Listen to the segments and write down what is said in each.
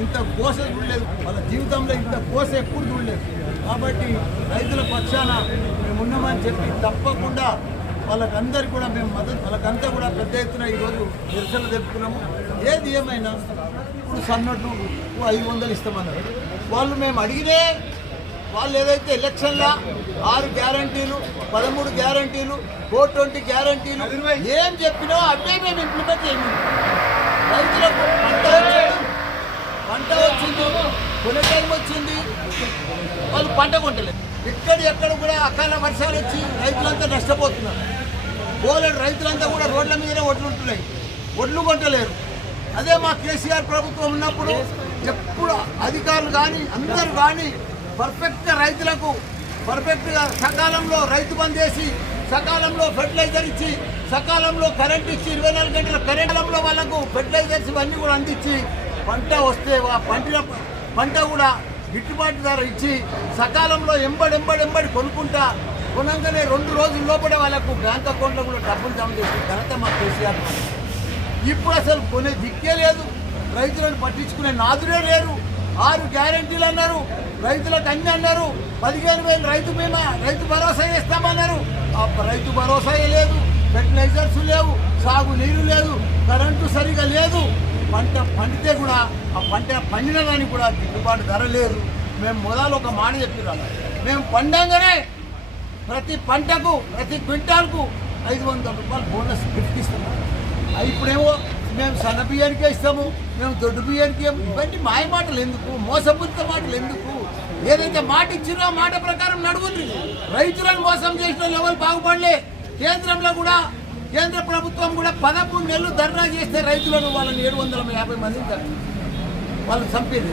ఇంత కోస చూడలేదు. వాళ్ళ జీవితంలో ఇంత కోస ఎప్పుడు చూడలేదు. కాబట్టి రైతుల పక్షాన మేము ఉన్నామని చెప్పి తప్పకుండా వాళ్ళకందరికీ కూడా మేము మద్దతు వాళ్ళకంతా కూడా పెద్ద ఎత్తున ఈరోజు నిరసన తెలుపుకున్నాము ఏది ఏమైనా ఇప్పుడు సన్నట్టు ఐదు వందలు ఇస్తామన్నారు. వాళ్ళు మేము అడిగినే వాళ్ళు ఏదైతే ఎలక్షన్ల ఆరు గ్యారంటీలు పదమూడు గ్యారంటీలు ఫోర్ ట్వంటీ గ్యారంటీలు ఏం చెప్పినా అవే మేము ఇంప్లిమెంట్ చేయండి రైతులకు పంట పంట వచ్చింది? కొనే టైం వచ్చింది. వాళ్ళు పంట కొంటలేదు ఎక్కడ ఎక్కడ కూడా అకాల వర్షాలు వచ్చి రైతులంతా నష్టపోతున్నారు. పోలేడు రైతులంతా కూడా రోడ్ల మీదనే ఒడ్లు ఉంటున్నాయి. ఒడ్లు కొంటలేరు అదే మా కేసీఆర్ ప్రభుత్వం ఉన్నప్పుడు ఎప్పుడు అధికారులు కానీ అందరూ కానీ పర్ఫెక్ట్గా రైతులకు పర్ఫెక్ట్గా సకాలంలో రైతు బంద్ చేసి సకాలంలో ఫెర్టిలైజర్ ఇచ్చి సకాలంలో కరెంట్ ఇచ్చి ఇరవై నాలుగు గంటల కరెంట్లో వాళ్ళకు ఫెర్టిలైజర్స్ ఇవన్నీ కూడా అందించి పంట వస్తే ఆ పంట పంట కూడా గిట్టుబాటు ధర ఇచ్చి సకాలంలో ఎంబడెంబడెంబడి ఎంబడి కొనుక్కుంటా కొనంగానే రెండు రోజుల లోపలే వాళ్ళకు బ్యాంక్ అకౌంట్లో కూడా డబ్బులు జమ చేసి ఘనత మా కేసీఆర్ ఇప్పుడు అసలు కొనే దిక్కే లేదు. రైతులను పట్టించుకునే నాదుడే లేరు. ఆరు గ్యారంటీలు అన్నారు. రైతులకు అన్ని అన్నారు. పదిహేను వేలు రైతు బీమా రైతు భరోసా ఇస్తామన్నారు రైతు భరోసా లేదు. ఫెర్టిలైజర్స్ లేవు. సాగు నీరు లేదు. కరెంటు సరిగా లేదు. పంట పండితే కూడా ఆ పంట పండిన దానికి కూడా గిట్టుబాటు ధర లేదు. మేము మొదలు ఒక మాట చెప్పినాము మేము పండంగానే ప్రతి పంటకు ప్రతి క్వింటాల్కు ఐదు వందల రూపాయలు బోనస్ గిఫ్ట్ ఇస్తున్నాం. ఇప్పుడేమో మేము సన్న బియ్యానికే ఇస్తాము మేము దొడ్డు బియ్యానికి ఇవన్నీ మాయ మాటలు ఎందుకు? మోసపూరిత మాటలు ఎందుకు? ఏదైతే మాట ఇచ్చినో మాట ప్రకారం నడుగుతుంది రైతులను మోసం చేసిన లెవెల్ ఎవరు బాగుపడలే. కేంద్రంలో కూడా కేంద్ర ప్రభుత్వం కూడా పదమూడు నెలలు ధర్నా చేస్తే రైతులను వాళ్ళని ఏడు వందల యాభై మంది వాళ్ళు చంపేది.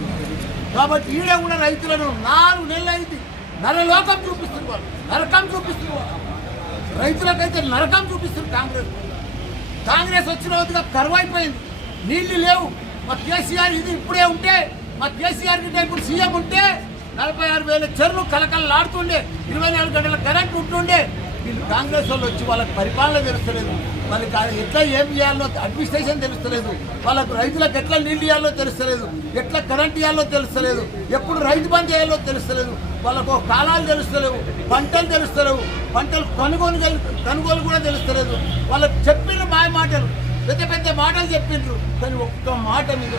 కాబట్టి ఈడ కూడా రైతులను నాలుగు నెలలు అయింది. నరలోకం చూపిస్తున్నారు వాళ్ళు. నరకం చూపిస్తుంది వాళ్ళు. రైతులకైతే నరకం చూపిస్తుంది కాంగ్రెస్. కాంగ్రెస్ వచ్చిన రోజుగా కరువు అయిపోయింది. నీళ్ళు లేవు. మా కేసీఆర్ ఇది ఇప్పుడే ఉంటే మా కేసీఆర్ గిట్ట ఇప్పుడు సీఎం ఉంటే నలభై ఆరు వేల చెరువులు కలకలలాడుతుండే ఇరవై నాలుగు గంటల కరెంట్ ఉంటుండే. వీళ్ళు కాంగ్రెస్ వాళ్ళు వచ్చి వాళ్ళకి పరిపాలన తెలుస్తలేదు. వాళ్ళకి ఎట్లా ఏం చేయాలో అడ్మినిస్ట్రేషన్ తెలుస్తలేదు. వాళ్ళకు రైతులకు ఎట్లా నీళ్ళు ఇవ్వాలో తెలుస్తలేదు. ఎట్లా కరెంట్ ఇవ్వాలో తెలుస్తలేదు. ఎప్పుడు రైతు బంద్ చేయాలో తెలుస్తలేదు. వాళ్ళకు కాలాలు తెలుస్తలేవు. పంటలు తెలుస్తలేవు. పంటలు కొనుగోలు తెలు- కొనుగోలు కూడా తెలుస్తలేదు. వాళ్ళకి చెప్పిన మాయ మాటలు. పెద్ద పెద్ద మాటలు చెప్పిండ్రు కానీ ఒక్క మాట మీద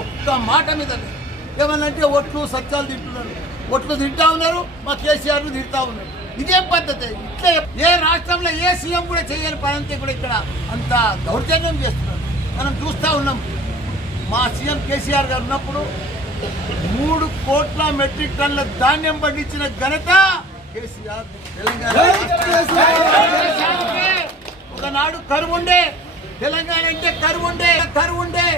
ఒక్క మాట మీద లేదు. ఏమన్నంటే ఒట్లు సత్యాలు తింటున్నారు. ఒట్లు తింటా ఉన్నారు. మా కేసీఆర్లు తింటా ఉన్నారు. ఇదేం పద్ధతి. ఇట్లా ఏ రాష్ట్రంలో ఏ సీఎం కూడా చేయని పని అంతే కూడా ఇక్కడ అంత దౌర్జన్యం చేస్తున్నారు. మనం చూస్తూ ఉన్నాం. మా సీఎం కేసీఆర్ గారు ఉన్నప్పుడు మూడు కోట్ల మెట్రిక్ టన్నుల ధాన్యం పండించిన ఘనత కేసీఆర్. తెలంగాణ ఒకనాడు కరువు ఉండే తెలంగాణ అంటే కరువు ఉండే కరువు ఉండే.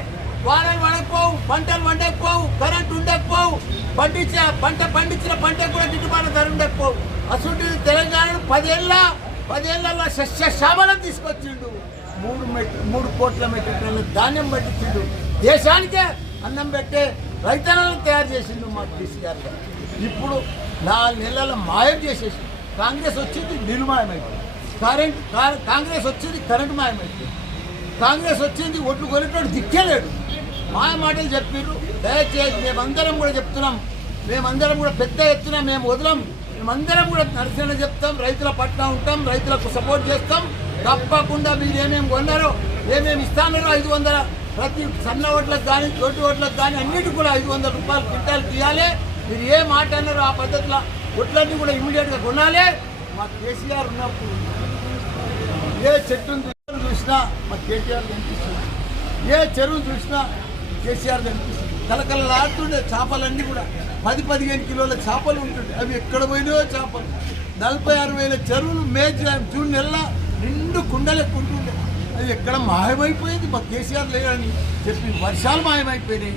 వానలు పడకపోవు పంటలు వండకపోవు కరెంట్ ఉండకపోవు పండించిన పంట పండించిన పంట కూడా గిట్టుబాటు ధర ఉండకపోవు. అసలు తెలంగాణను పదేళ్ళ పదేళ్ళలో సస్య తీసుకొచ్చిండు. మూడు మెట్రి మూడు కోట్ల మెట్రిక్ టన్నుల ధాన్యం పట్టించిండు. దేశానికే అన్నం పెట్టే రైతన్నలను తయారు చేసిండు మా కేసీఆర్ గారు. ఇప్పుడు నాలుగు నెలల మాయం చేసేసి కాంగ్రెస్ వచ్చింది నిర్మాయమైపోయింది. కరెంట్ కా- కాంగ్రెస్ వచ్చింది కరెంట్ మాయమైపోయింది. కాంగ్రెస్ వచ్చింది ఒట్లు కొనేటోడు దిక్కేలేడు. మాయ మాటలు చెప్పిండ్రు దయచేసి మేమందరం కూడా చెప్తున్నాం. మేమందరం కూడా పెద్ద ఎత్తున మేము వదలం. మేమందరం కూడా నిరసన చెప్తాం రైతుల పట్ల ఉంటాం రైతులకు సపోర్ట్ చేస్తాం. తప్పకుండా మీరు ఏమేమి కొన్నారో ఏమేమి ఇస్తానో ఐదు వందల ప్రతి సన్న ఓట్లకు కానీ చోటు ఓట్లకు కానీ అన్నిటికి కూడా ఐదు వందల రూపాయలు క్వింటాలు తీయాలి. మీరు ఏ మాట అన్నారో ఆ పద్ధతిలో ఒట్లన్నీ కూడా ఇమీడియట్గా కొనాలి. మా కేసీఆర్ ఉన్నప్పుడు ఏ చెట్టును చూసినా మా కేసీఆర్ కనిపిస్తుంది ఏ చెరువు చూసినా కేసీఆర్ కనిపిస్తుంది కలకలలాడుతుండే చేపలన్నీ కూడా. పది పదిహేను కిలోల చేపలు ఉంటుండే. అవి ఎక్కడ పోయినాయో చేపలు. నలభై ఆరు వేల చెరువులు మే జూన్ నెల నిండు కుండలు ఎక్కువ ఉంటుండే. అది ఎక్కడ మాయమైపోయింది? మా కేసీఆర్ లేదని చెప్పి వర్షాలు మాయమైపోయినాయి.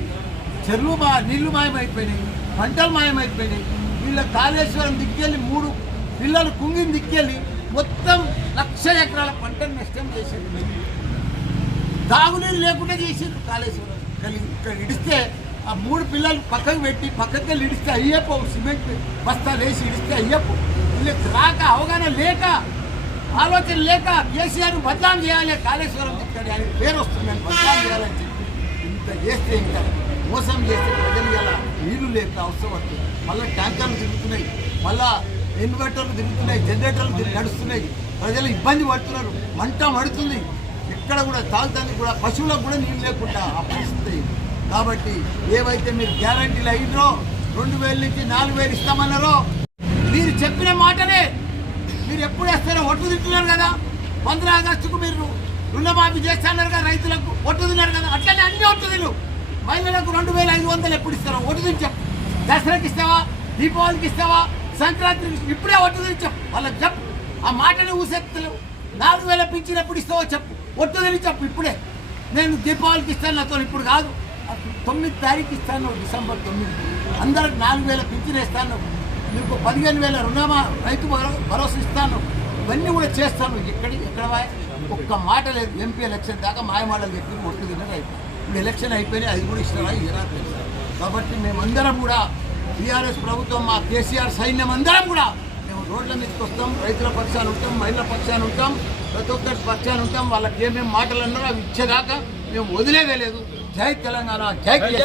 చెరువు మా నీళ్ళు మాయమైపోయినాయి. పంటలు మాయమైపోయినాయి. వీళ్ళ కాళేశ్వరం దిక్కెళ్ళి మూడు పిల్లలు కుంగిని దిక్కెళ్ళి మొత్తం లక్ష ఎకరాల పంటను నష్టం చేసింది. తాగునీరు లేకుండా చేసిండ్రు కాళేశ్వరం. కలిగి ఇక్కడ ఇడిస్తే ఆ మూడు పిల్లలు పక్కకు పెట్టి పక్కకి వెళ్ళి ఇడిస్తే అయ్యపో సిమెంట్ బస్తాలు వేసి ఇడిస్తే అయ్యప్పో. వీళ్ళకి రాక అవగాహన లేక ఆలోచన లేక కేసీఆర్ బదనాం చేయాలి కాళేశ్వరం ఇక్కడ ఆయన పేరు వస్తుందని బదనాం చేయాలని చెప్పి. ఇంత చేస్తే ఇంకా మోసం చేస్తే ప్రజలు ఇలా నీళ్ళు లేక అవసరం వస్తుంది మళ్ళీ ట్యాంకర్లు తిరుగుతున్నాయి మళ్ళా ఇన్వర్టర్లు తిరుగుతున్నాయి జనరేటర్లు నడుస్తున్నాయి. ప్రజలు ఇబ్బంది పడుతున్నారు మంట మడుతుంది. ఎక్కడ కూడా తాగుతానికి కూడా పశువులకు కూడా నీళ్ళు లేకుండా ఆ కాబట్టి ఏవైతే మీరు గ్యారంటీలు అయినో రెండు వేల నుంచి నాలుగు వేలు ఇస్తామన్నారో మీరు చెప్పిన మాటనే మీరు ఎప్పుడు వేస్తారో ఒట్టు తింటున్నారు కదా. పంద్ర ఆగస్టుకు మీరు రుణమాఫీ చేస్తున్నారు కదా రైతులకు ఒట్టు తిన్నారు కదా. అట్లనే అన్ని ఒట్టు తిను. మహిళలకు రెండు వేల ఐదు వందలు ఎప్పుడు ఇస్తారో ఒట్టు తిని దసరాకి ఇస్తావా? దీపావళికి ఇస్తావా? సంక్రాంతికి ఇప్పుడే ఒట్టు తిని వాళ్ళకి చెప్పు. ఆ మాటని ఊసెత్తలేవు నాలుగు వేల పింఛన్ ఎప్పుడు ఇస్తావో చెప్పు. ఒట్టు తిని చెప్పు ఇప్పుడే. నేను దీపావళికి ఇస్తాను నాతో ఇప్పుడు కాదు. తొమ్మిది తారీఖు ఇస్తాను డిసెంబర్ తొమ్మిది. అందరికి నాలుగు వేల పింఛన్ ఇస్తాను. మీకు పదిహేను వేల రుణమా రైతు భరో- భరోసా ఇస్తాను. ఇవన్నీ కూడా చేస్తాను. ఎక్కడి ఎక్కడ ఒక్క మాట లేదు. ఎంపీ ఎలక్షన్ దాకా మాయమాటలు చెప్పి ఒట్టు తిన్న రైతు. ఇప్పుడు ఎలక్షన్ అయిపోయినాయి అది కూడా ఇస్తారా ఇరా తెలుసు. కాబట్టి మేమందరం కూడా టీఆర్ఎస్ ప్రభుత్వం మా కేసీఆర్ సైన్యం అందరం కూడా మేము రోడ్ల మీదకి వస్తాం. రైతుల పక్షాన్ని ఉంటాం మహిళల పక్షాన్ని ఉంటాం. ప్రతి ఒక్కరి పక్షాన్ని ఉంటాం. వాళ్ళకి ఏమేమి మాటలు అన్నారో అవి ఇచ్చేదాకా మేము వదిలేదే లేదు. జై తెలంగాణ జై